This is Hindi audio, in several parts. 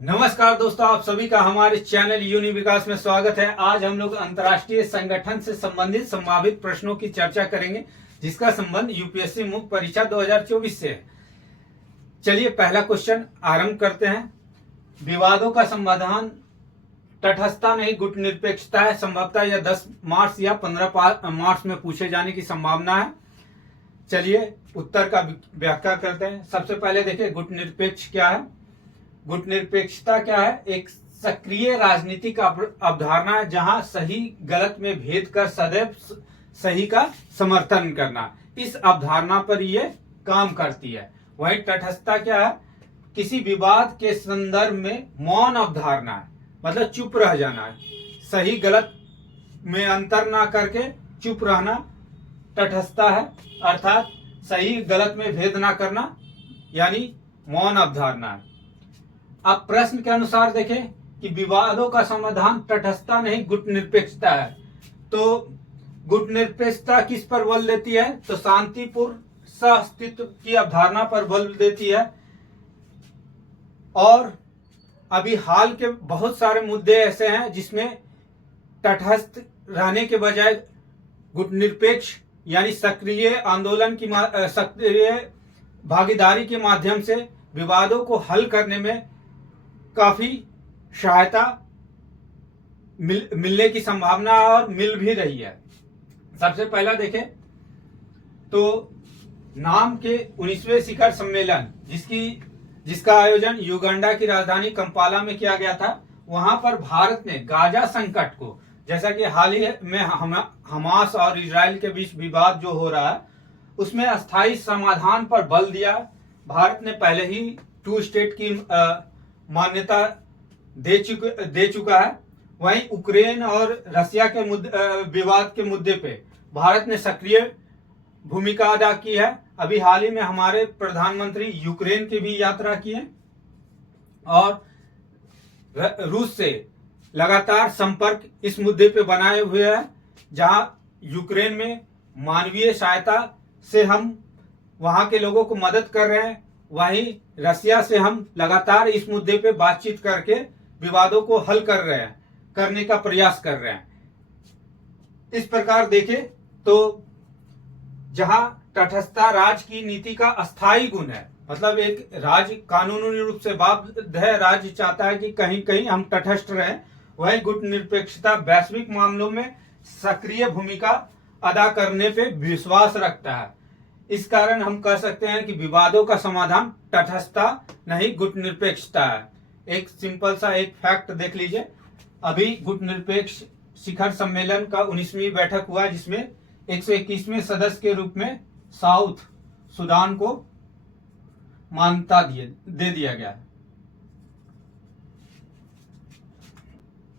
नमस्कार दोस्तों, आप सभी का हमारे चैनल यूनि विकास में स्वागत है। आज हम लोग अंतर्राष्ट्रीय संगठन से संबंधित संभावित प्रश्नों की चर्चा करेंगे, जिसका संबंध यूपीएससी मुख्य परीक्षा 2024 से है। चलिए पहला क्वेश्चन आरंभ करते हैं। विवादों का समाधान तटस्थता नहीं गुटनिरपेक्षता है। संभवतः यह 10 मार्च या 15 मार्च में पूछे जाने की संभावना है। चलिए उत्तर का व्याख्या करते हैं। सबसे पहले देखिए गुटनिरपेक्ष क्या है। गुटनिरपेक्षता क्या है? एक सक्रिय राजनीतिक अवधारणा है जहां सही गलत में भेद कर सदैव सही का समर्थन करना। इस अवधारणा पर ये काम करती है। वहीं तटस्थता क्या है? किसी विवाद के संदर्भ में मौन अवधारणा है, मतलब चुप रह जाना है। सही गलत में अंतर ना करके चुप रहना तटस्थता है, अर्थात सही गलत में भेद ना करना, यानी मौन अवधारणा है। अब प्रश्न के अनुसार देखें कि विवादों का समाधान तटस्थता नहीं गुटनिरपेक्षता है। तो गुटनिरपेक्षता किस पर बल देती है? तो शांतिपूर्ण सहअस्तित्व की अवधारणा पर बल देती है। और अभी हाल के बहुत सारे मुद्दे ऐसे हैं जिसमें तटस्थ रहने के बजाय गुटनिरपेक्ष यानी सक्रिय आंदोलन की सक्रिय भागीदारी के माध्यम से विवादों को हल करने में काफी सहायता मिलने की संभावना और मिल भी रही है। सबसे पहला देखें तो नाम के 19वें शिखर सम्मेलन जिसका आयोजन युगांडा की राजधानी कंपाला में किया गया था, वहां पर भारत ने गाजा संकट को, जैसा कि हाल ही में हमास और इजराइल के बीच विवाद जो हो रहा है, उसमें अस्थायी समाधान पर बल दिया। भारत ने पहले ही 2 स्टेट की मान्यता दे चुका है। वहीं यूक्रेन और रसिया के विवाद के मुद्दे पे भारत ने सक्रिय भूमिका अदा की है। अभी हाल ही में हमारे प्रधानमंत्री यूक्रेन की भी यात्रा की है और रूस से लगातार संपर्क इस मुद्दे पे बनाए हुए है, जहां यूक्रेन में मानवीय सहायता से हम वहां के लोगों को मदद कर रहे हैं। वहीं रसिया से हम लगातार इस मुद्दे पे बातचीत करके विवादों को हल करने का प्रयास कर रहे हैं। इस प्रकार देखें तो जहां तटस्थता राज्य की नीति का अस्थायी गुण है, मतलब एक राज्य कानूनी रूप से बाध्य है, राज्य चाहता है कि कहीं कहीं हम तटस्थ रहें। वही गुटनिरपेक्षता वैश्विक मामलों में सक्रिय भूमिका अदा करने पे विश्वास रखता है। इस कारण हम कह सकते हैं कि विवादों का समाधान तटस्थता नहीं गुटनिरपेक्षता है। एक सिंपल सा एक फैक्ट देख लीजिए। अभी गुटनिरपेक्ष शिखर सम्मेलन का 19वीं बैठक हुआ, जिसमें 121वें सदस्य के रूप में साउथ सूडान को मान्यता दे दिया गया है।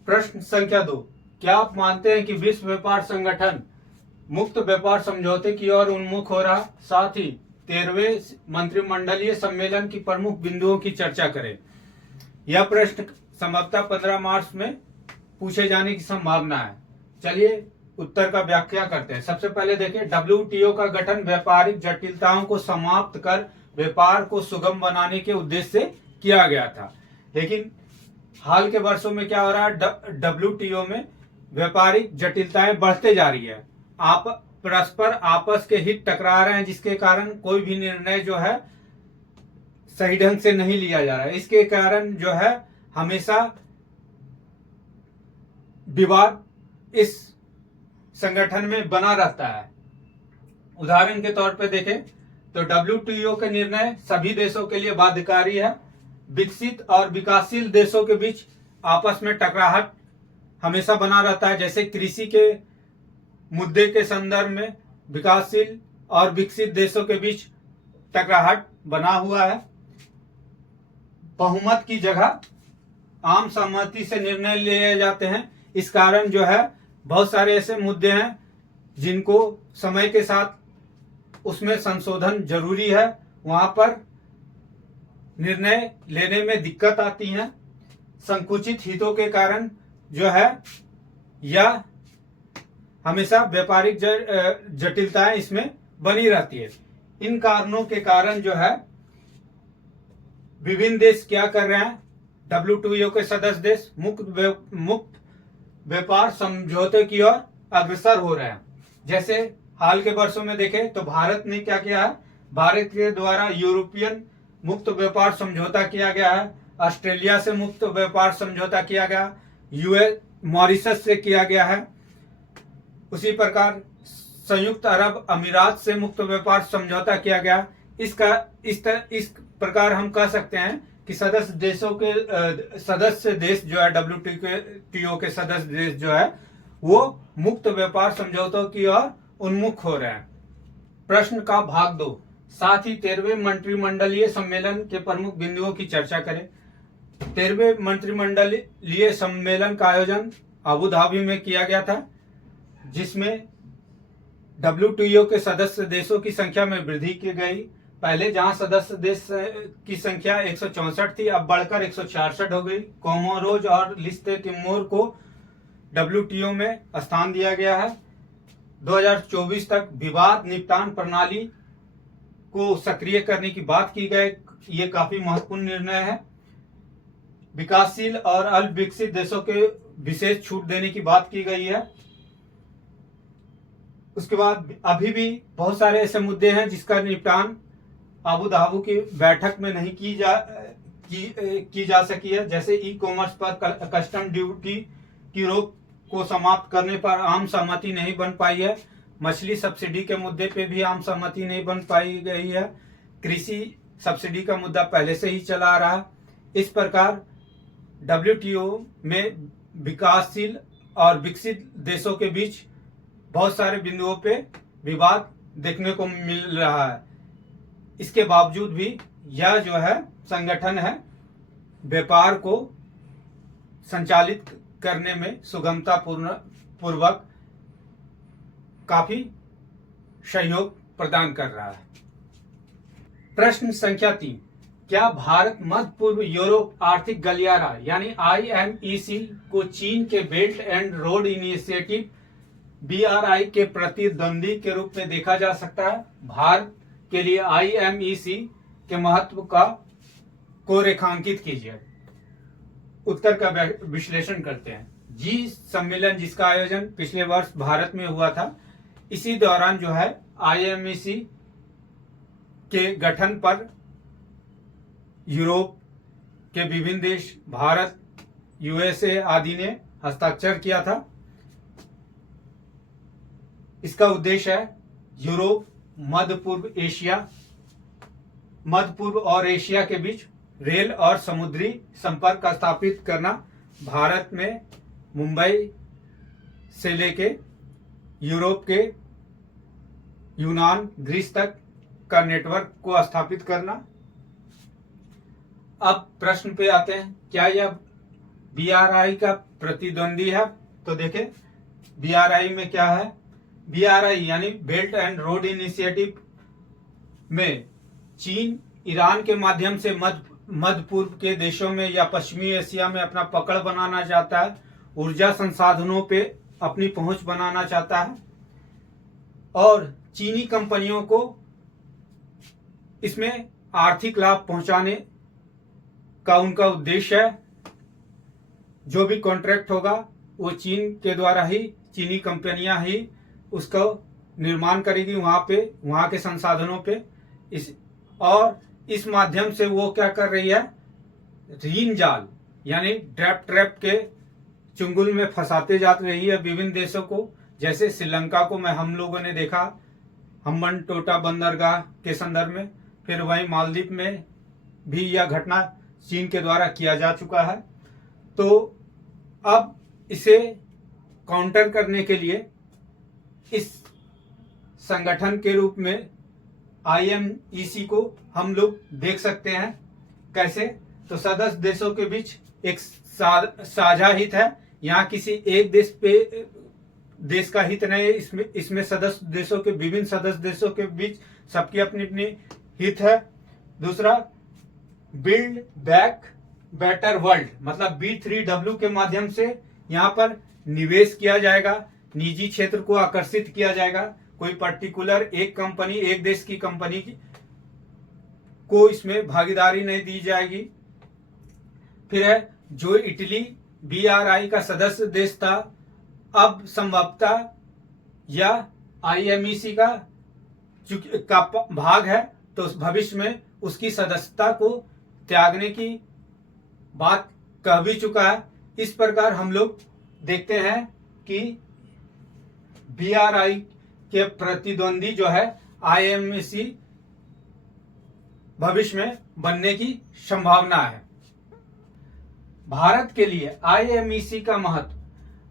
प्रश्न संख्या 2, क्या आप मानते हैं कि विश्व व्यापार संगठन मुक्त व्यापार समझौते की ओर उन्मुख हो रहा? साथ ही 13वें मंत्रिमंडलीय सम्मेलन की प्रमुख बिंदुओं की चर्चा करें। यह प्रश्न संभवतः 15 मार्च में पूछे जाने की संभावना है। चलिए उत्तर का व्याख्या करते हैं। सबसे पहले देखिए, WTO का गठन व्यापारिक जटिलताओं को समाप्त कर व्यापार को सुगम बनाने के उद्देश्य से किया गया था। लेकिन हाल के वर्षों में क्या हो रहा है? WTO में व्यापारिक जटिलताएं बढ़ते जा रही है। आप परस्पर आपस के हित टकरा रहे हैं, जिसके कारण कोई भी निर्णय जो है सही ढंग से नहीं लिया जा रहा है। इसके कारण जो है हमेशा विवाद इस संगठन में बना रहता है। उदाहरण के तौर पे देखें तो WTO के निर्णय सभी देशों के लिए बाध्यकारी है। विकसित और विकासशील देशों के बीच आपस में टकराहट हमेशा बना रहता है। जैसे कृषि के मुद्दे के संदर्भ में विकासशील और विकसित देशों के बीच टकराहट बना हुआ है। बहुमत की जगह आम सहमति से निर्णय लिए जाते हैं। इस कारण जो है बहुत सारे ऐसे मुद्दे हैं जिनको समय के साथ उसमें संशोधन जरूरी है। वहां पर निर्णय लेने में दिक्कत आती है। संकुचित हितों के कारण जो है यह हमेशा व्यापारिक जटिलताएं इसमें बनी रहती है। इन कारणों के कारण जो है विभिन्न देश क्या कर रहे हैं, WTO के सदस्य देश मुक्त व्यापार समझौते की ओर अग्रसर हो रहे हैं। जैसे हाल के वर्षों में देखें तो भारत ने क्या किया है, भारत के द्वारा यूरोपियन मुक्त व्यापार समझौता किया गया है, ऑस्ट्रेलिया से मुक्त व्यापार समझौता किया गया, यूएस मॉरिशस से किया गया है, उसी प्रकार संयुक्त अरब अमीरात से मुक्त व्यापार समझौता किया गया। इस प्रकार हम कह सकते हैं कि सदस्य देश जो है WTO के सदस्य देश जो है वो मुक्त व्यापार समझौतों की ओर उन्मुख हो रहे हैं। प्रश्न का भाग 2, साथ ही 13वें मंत्रिमंडलीय सम्मेलन के प्रमुख बिंदुओं की चर्चा करें। 13वें मंत्रिमंडलीय सम्मेलन का आयोजन अबू धाबी में किया गया था, जिसमें WTO के सदस्य देशों की संख्या में वृद्धि की गई। पहले जहां सदस्य देश की संख्या 164 थी, अब बढ़कर 166 हो गई। कोमोरोस और लिस्ते तिमोर को WTO में स्थान दिया गया है। 2024 तक विवाद निपटान प्रणाली को सक्रिय करने की बात की गई। ये काफी महत्वपूर्ण निर्णय है। विकासशील और अल्प विकसित देशों के विशेष छूट देने की बात की गई है। उसके बाद अभी भी बहुत सारे ऐसे मुद्दे हैं जिसका निपटान अबू धाबी की बैठक में नहीं की जा सकी है। जैसे ई कॉमर्स पर कस्टम ड्यूटी की रोक को समाप्त करने पर आम सहमति नहीं बन पाई है। मछली सब्सिडी के मुद्दे पे भी आम सहमति नहीं बन पाई गई है। कृषि सब्सिडी का मुद्दा पहले से ही चला आ रहा। इस प्रकार WTO में विकासशील और विकसित देशों के बीच बहुत सारे बिंदुओं पे विवाद देखने को मिल रहा है। इसके बावजूद भी यह जो है संगठन है व्यापार को संचालित करने में सुगमता पूर्वक काफी सहयोग प्रदान कर रहा है। प्रश्न संख्या 3, क्या भारत मध्य पूर्व यूरोप आर्थिक गलियारा यानी IMEC को चीन के belt and road initiative BRI के प्रतिद्वंदी के रूप में देखा जा सकता है? भारत के लिए IMEC के महत्व को रेखांकित कीजिए। उत्तर का विश्लेषण करते हैं। जी सम्मेलन जिसका आयोजन पिछले वर्ष भारत में हुआ था, इसी दौरान जो है IMEC के गठन पर यूरोप के विभिन्न देश, भारत, USA आदि ने हस्ताक्षर किया था। इसका उद्देश्य है यूरोप, मध्य पूर्व और एशिया के बीच रेल और समुद्री संपर्क स्थापित करना। भारत में मुंबई से लेके यूरोप के यूनान, ग्रीस तक का नेटवर्क को स्थापित करना। अब प्रश्न पे आते हैं, क्या यह BRI का प्रतिद्वंदी है? तो देखें BRI में क्या है। BRI यानी बेल्ट एंड रोड इनिशिएटिव में चीन ईरान के माध्यम से मध्य पूर्व के देशों में या पश्चिमी एशिया में अपना पकड़ बनाना चाहता है, ऊर्जा संसाधनों पे अपनी पहुंच बनाना चाहता है और चीनी कंपनियों को इसमें आर्थिक लाभ पहुंचाने का उनका उद्देश्य है। जो भी कॉन्ट्रैक्ट होगा वो चीन के द्वारा ही, चीनी कंपनियां ही उसका निर्माण करेगी वहां के संसाधनों पे। इस माध्यम से वो क्या कर रही है, ऋण जाल यानी ट्रैप के चुंगल में फंसाते जा रही है विभिन्न देशों को। जैसे श्रीलंका को हम लोगों ने देखा हम्बनटोटा बंदरगाह के संदर्भ में, फिर वहीं मालदीव में भी यह घटना चीन के द्वारा किया जा चुका है। तो अब इसे काउंटर करने के लिए इस संगठन के रूप में IMEC को हम लोग देख सकते हैं। कैसे? तो सदस्य देशों के बीच एक साझा हित है। यहाँ किसी एक देश का हित नहीं, इसमें सदस्य देशों के, विभिन्न सदस्य देशों के बीच सबकी अपनी अपनी हित है। दूसरा, बिल्ड बैक बेटर वर्ल्ड मतलब B3W के माध्यम से यहाँ पर निवेश किया जाएगा, निजी क्षेत्र को आकर्षित किया जाएगा। कोई पर्टिकुलर एक कंपनी, एक देश की कंपनी को इसमें भागीदारी नहीं दी जाएगी। फिर है जो इटली BRI का सदस्य देश था, अब संभवतः या IMEC का भाग है, तो भविष्य में उसकी सदस्यता को त्यागने की बात कह भी चुका है। इस प्रकार हम लोग देखते हैं कि BRI के प्रतिद्वंदी जो है IMEC भविष्य में बनने की संभावना है। भारत के लिए IMEC का महत्व,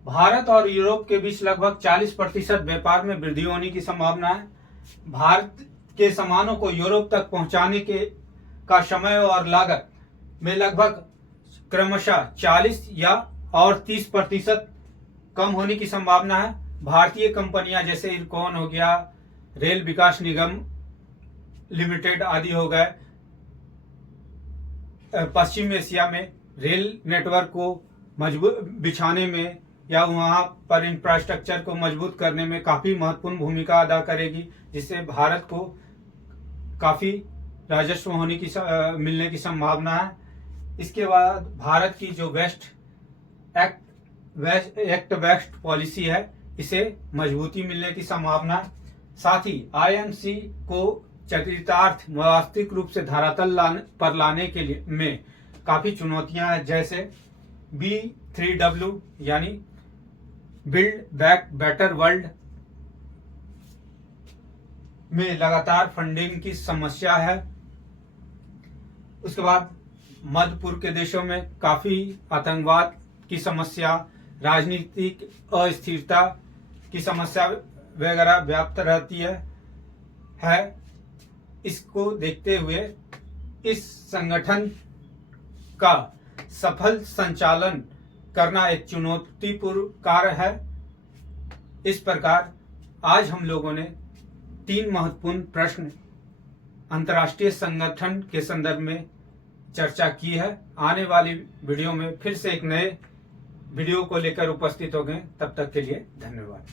भारत और यूरोप के बीच लगभग 40% व्यापार में वृद्धि होने की संभावना है। भारत के सामानों को यूरोप तक पहुंचाने का समय और लागत में लगभग क्रमशः 40 या और 30% कम होने की संभावना है। भारतीय कंपनियां जैसे इरकॉन हो गया, रेल विकास निगम लिमिटेड आदि हो गए, पश्चिम एशिया में रेल नेटवर्क को मजबूत बिछाने में या वहां पर इंफ्रास्ट्रक्चर को मजबूत करने में काफी महत्वपूर्ण भूमिका अदा करेगी, जिससे भारत को काफी राजस्व होने की मिलने की संभावना है। इसके बाद भारत की जो एक्ट वेस्ट पॉलिसी है, इसे मजबूती मिलने की संभावना है। साथ ही IMC को चरितार्थ वास्तविक रूप से धरातल पर लाने के लिए में काफी चुनौतियां हैं, जैसे B3W यानी बिल्ड बैक बेटर वर्ल्ड में लगातार फंडिंग की समस्या है। उसके बाद मध्य पूर्व के देशों में काफी आतंकवाद की समस्या, राजनीतिक अस्थिरता की समस्या वगैरह व्याप्त रहती है। इसको देखते हुए इस संगठन का सफल संचालन करना एक चुनौतीपूर्ण कार्य है। इस प्रकार आज हम लोगों ने 3 महत्वपूर्ण प्रश्न अंतर्राष्ट्रीय संगठन के संदर्भ में चर्चा की है। आने वाली वीडियो में फिर से एक नए वीडियो को लेकर उपस्थित हो गए। तब तक के लिए धन्यवाद।